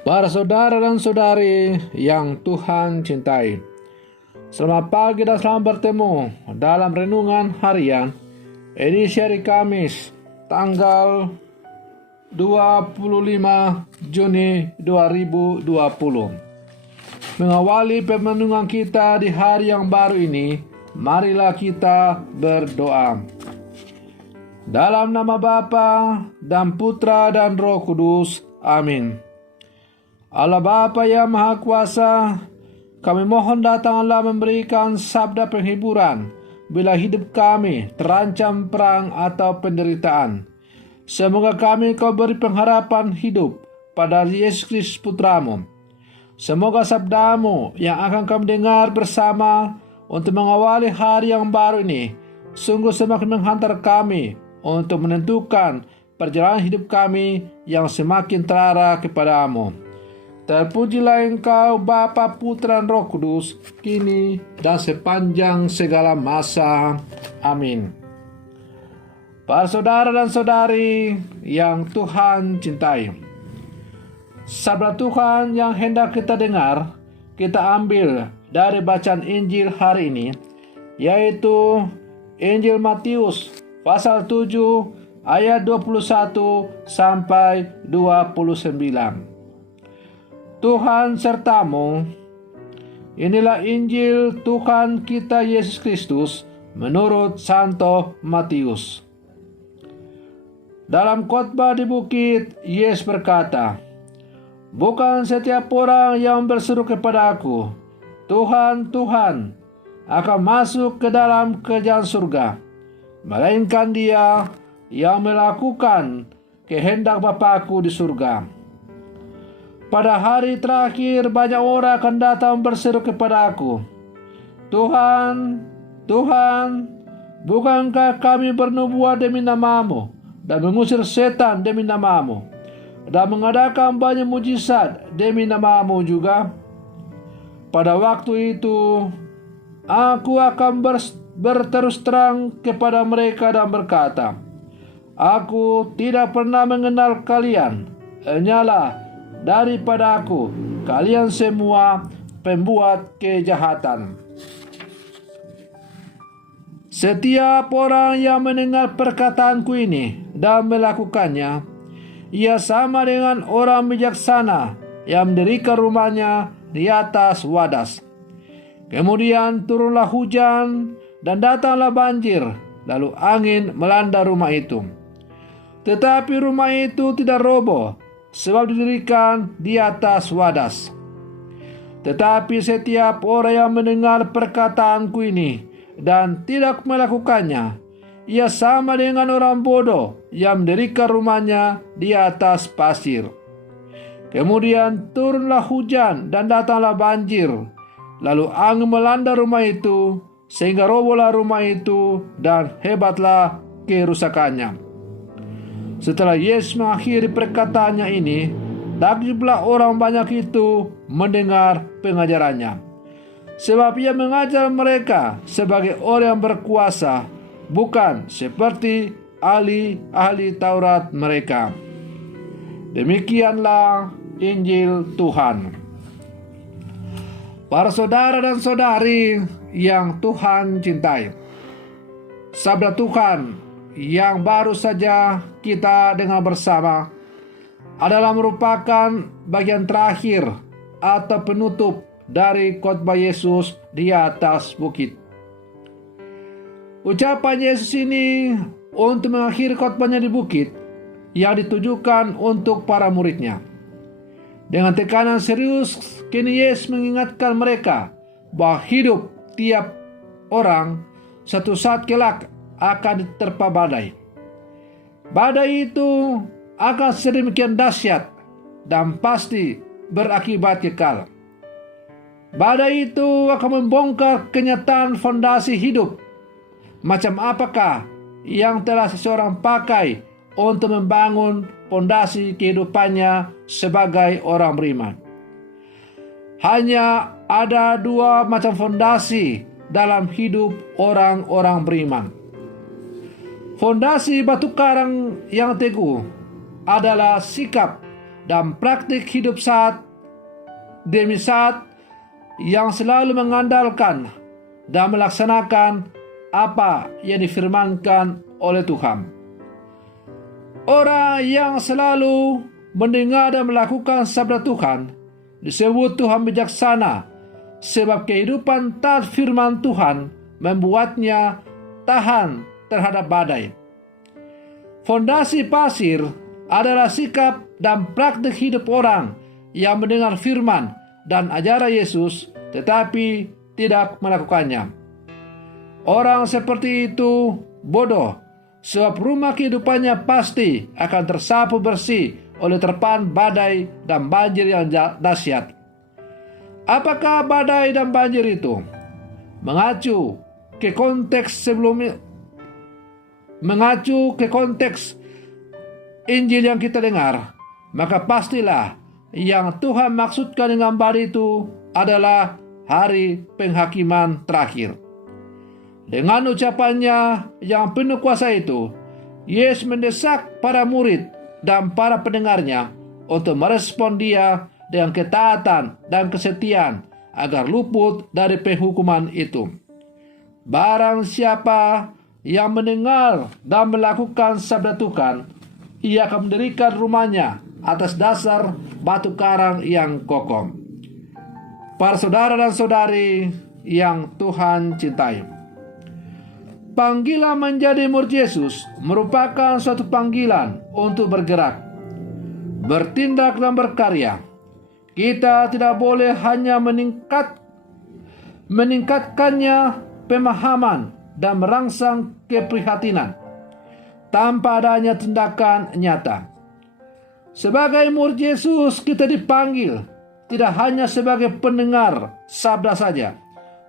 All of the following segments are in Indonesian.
Para saudara dan saudari yang Tuhan cintai, selamat pagi dan selamat bertemu dalam renungan harian edisi hari Kamis tanggal 25 Juni 2020. Mengawali perenungan kita di hari yang baru ini, marilah kita berdoa. Dalam nama Bapa dan Putra dan Roh Kudus. Amin. Allah Bapa yang Maha Kuasa, kami mohon datanglah memberikan sabda penghiburan bila hidup kami terancam perang atau penderitaan. Semoga kami Kau beri pengharapan hidup pada Yesus Kristus Putramu. Semoga sabdamu yang akan kami dengar bersama untuk mengawali hari yang baru ini sungguh semakin menghantar kami untuk menentukan perjalanan hidup kami yang semakin terarah kepadamu. Terpujilah Engkau Bapa, Putra, dan Roh Kudus, kini dan sepanjang segala masa. Amin. Para saudara dan saudari yang Tuhan cintai, sabda Tuhan yang hendak kita dengar, kita ambil dari bacaan Injil hari ini, yaitu Injil Matius pasal 7 ayat 21 sampai 29. Tuhan sertamu. Inilah Injil Tuhan kita Yesus Kristus menurut Santo Matius. Dalam khotbah di bukit, Yesus berkata, "Bukan setiap orang yang berseru kepada Aku, Tuhan, Tuhan, akan masuk ke dalam kerajaan surga, melainkan dia yang melakukan kehendak Bapa-Ku di surga. Pada hari terakhir banyak orang akan datang berseru kepada Aku, Tuhan, Tuhan, bukankah kami bernubuat demi nama-Mu dan mengusir setan demi nama-Mu dan mengadakan banyak mujizat demi nama-Mu juga? Pada waktu itu Aku akan berterus terang kepada mereka dan berkata, Aku tidak pernah mengenal kalian. Enyalah daripada Aku, kalian semua pembuat kejahatan." Setiap orang yang mendengar perkataanku ini dan melakukannya, ia sama dengan orang bijaksana yang mendirikan rumahnya di atas wadas. Kemudian turunlah hujan dan datanglah banjir, lalu angin melanda rumah itu. Tetapi rumah itu tidak roboh, sebab didirikan di atas wadas. Tetapi setiap orang yang mendengar perkataanku ini dan tidak melakukannya, ia sama dengan orang bodoh yang mendirikan rumahnya di atas pasir. Kemudian turunlah hujan dan datanglah banjir, lalu angin melanda rumah itu, sehingga robohlah rumah itu dan hebatlah kerusakannya. Setelah Yesus mengakhiri perkataannya ini, takjublah orang banyak itu mendengar pengajarannya. Sebab ia mengajar mereka sebagai orang yang berkuasa, bukan seperti ahli-ahli Taurat mereka. Demikianlah Injil Tuhan. Para saudara dan saudari yang Tuhan cintai, sabda Tuhan yang baru saja kita dengar bersama adalah merupakan bagian terakhir atau penutup dari khotbah Yesus di atas bukit. Ucapan Yesus ini untuk mengakhiri khotbahnya di bukit yang ditujukan untuk para muridnya. Dengan tekanan serius, kini Yesus mengingatkan mereka bahwa hidup tiap orang satu saat kelak akan diterpa badai. Badai itu akan sedemikian dahsyat dan pasti berakibat kekal. Badai itu akan membongkar kenyataan fondasi hidup. Macam apakah yang telah seseorang pakai untuk membangun fondasi kehidupannya sebagai orang beriman. Hanya ada dua macam fondasi dalam hidup orang-orang beriman. Fondasi batu karang yang teguh adalah sikap dan praktik hidup saat demi saat yang selalu mengandalkan dan melaksanakan apa yang difirmankan oleh Tuhan. Orang yang selalu mendengar dan melakukan sabda Tuhan disebut Tuhan bijaksana, sebab kehidupan taat firman Tuhan membuatnya tahan terhadap badai. Fondasi pasir adalah sikap dan praktik hidup orang yang mendengar firman dan ajaran Yesus tetapi tidak melakukannya. Orang seperti itu bodoh, sebab rumah kehidupannya pasti akan tersapu bersih oleh terpaan badai dan banjir yang dahsyat. Apakah badai dan banjir itu? Mengacu ke konteks Injil yang kita dengar, maka pastilah yang Tuhan maksudkan dengan badai itu adalah hari penghakiman terakhir. Dengan ucapannya yang penuh kuasa itu, Yesus mendesak para murid dan para pendengarnya untuk merespon dia dengan ketaatan dan kesetiaan agar luput dari penghukuman itu. Barang siapa yang mendengar dan melakukan sabda Tuhan, ia akan mendirikan rumahnya atas dasar batu karang yang kokoh. Para saudara dan saudari yang Tuhan cintai, panggilan menjadi murid Yesus merupakan suatu panggilan untuk bergerak, bertindak dan berkarya. Kita tidak boleh hanya meningkatkannya pemahaman dan merangsang keprihatinan tanpa adanya tindakan nyata. Sebagai murid Yesus, kita dipanggil tidak hanya sebagai pendengar sabda saja,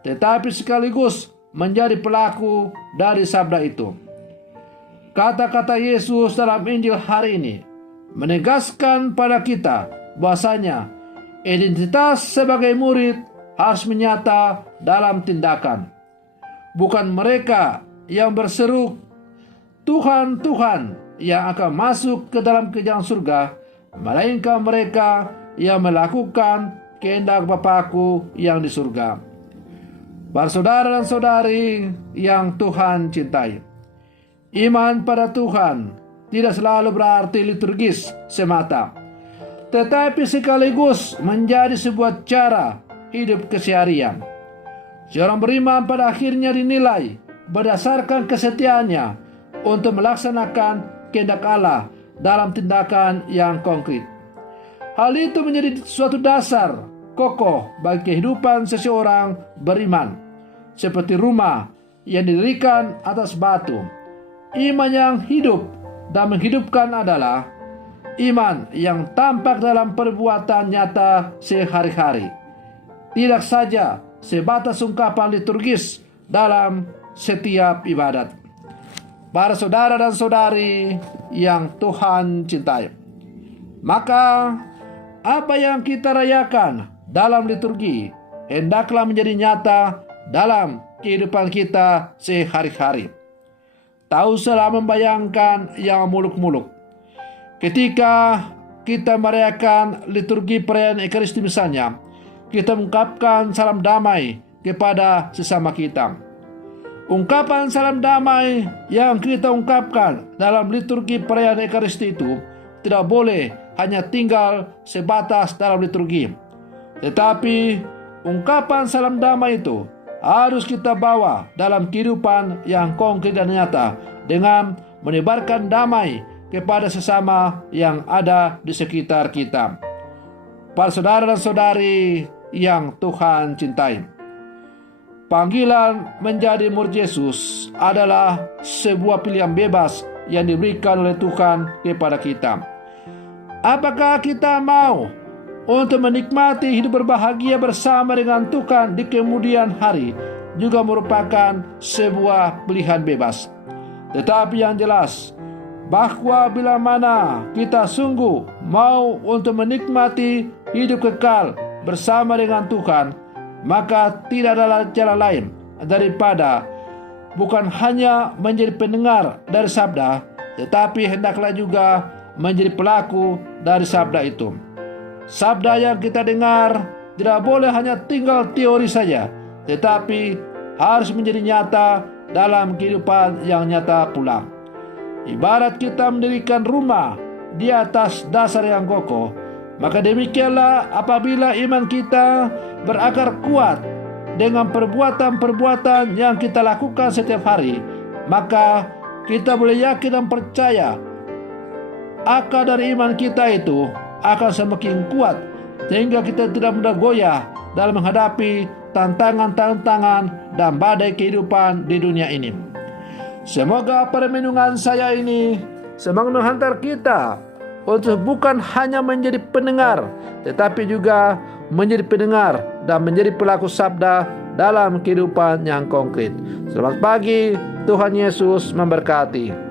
tetapi sekaligus menjadi pelaku dari sabda itu. Kata-kata Yesus dalam Injil hari ini menegaskan pada kita bahwasanya identitas sebagai murid harus menyata dalam tindakan. Bukan mereka yang berseru Tuhan, Tuhan yang akan masuk ke dalam kerajaan surga, melainkan mereka yang melakukan kehendak Bapa-Ku yang di surga. Para saudara dan saudari yang Tuhan cintai, iman pada Tuhan tidak selalu berarti liturgis semata, tetapi sekaligus menjadi sebuah cara hidup keseharian. Seorang beriman pada akhirnya dinilai berdasarkan kesetiaannya untuk melaksanakan kehendak Allah dalam tindakan yang konkret. Hal itu menjadi suatu dasar kokoh bagi kehidupan seseorang beriman, seperti rumah yang didirikan atas batu. Iman yang hidup dan menghidupkan adalah iman yang tampak dalam perbuatan nyata sehari-hari, tidak saja sebatas ungkapan liturgis dalam setiap ibadat. Para saudara dan saudari yang Tuhan cintai, maka apa yang kita rayakan dalam liturgi hendaklah menjadi nyata dalam kehidupan kita sehari-hari. Tak usahlah membayangkan yang muluk-muluk. Ketika kita merayakan liturgi perayaan Ekaristi misalnya, kita mengungkapkan salam damai kepada sesama kita. Ungkapan salam damai yang kita ungkapkan dalam liturgi perayaan Ekaristi itu tidak boleh hanya tinggal sebatas dalam liturgi, tetapi ungkapan salam damai itu harus kita bawa dalam kehidupan yang konkret dan nyata dengan menebarkan damai kepada sesama yang ada di sekitar kita. Para saudara dan saudari yang Tuhan cintai, panggilan menjadi murid Yesus adalah sebuah pilihan bebas yang diberikan oleh Tuhan kepada kita. Apakah kita mau untuk menikmati hidup berbahagia bersama dengan Tuhan di kemudian hari juga merupakan sebuah pilihan bebas. Tetapi yang jelas, bahwa bila mana kita sungguh mau untuk menikmati hidup kekal bersama dengan Tuhan, maka tidak ada jalan lain daripada bukan hanya menjadi pendengar dari sabda, tetapi hendaklah juga menjadi pelaku dari sabda itu. Sabda yang kita dengar tidak boleh hanya tinggal teori saja, tetapi harus menjadi nyata dalam kehidupan yang nyata pula. Ibarat kita mendirikan rumah di atas dasar yang kokoh, maka demikianlah apabila iman kita berakar kuat dengan perbuatan-perbuatan yang kita lakukan setiap hari, maka kita boleh yakin dan percaya akar dari iman kita itu akan semakin kuat, sehingga kita tidak mudah goyah dalam menghadapi tantangan-tantangan dan badai kehidupan di dunia ini. Semoga permenungan saya ini semakin menghantar kita untuk bukan hanya menjadi pendengar, tetapi juga menjadi pendengar dan menjadi pelaku sabda dalam kehidupan yang konkret. Selamat pagi, Tuhan Yesus memberkati.